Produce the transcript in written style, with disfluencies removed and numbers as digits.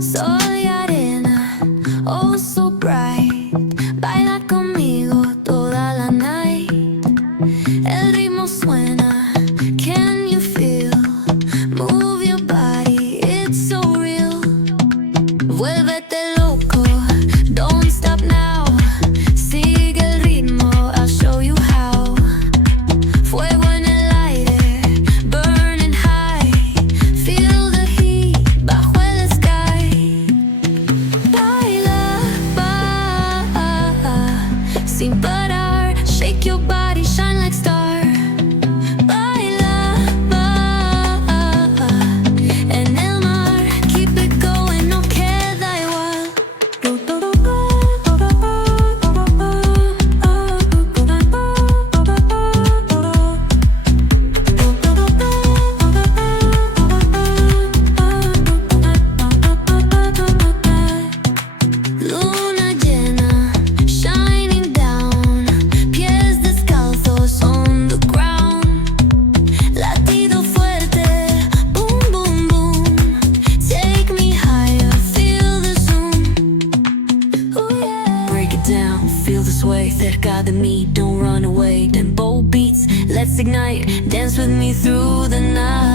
Soy arena, oh so bright. Baila conmigo toda la night. El ritmo suena, can you feel? Move your body, it's so real. Vuélvete loco, don't stop now. Sigue el ritmo, I'll show you how. Fuego en el aire, burning high. Feel the heat bajo el sky. Baila, sin parar. Shake your body, shine like star. Baila, en el mar. Keep it going, no queda igual. Luna llena, shining down. Pies descalzos on the ground. Latido fuerte, boom, boom, boom. Take me higher, feel the zoom. Ooh, yeah. Break it down, feel the sway. Cerca de mí, don't run away. Tempo beats, let's ignite. Dance with me through the night.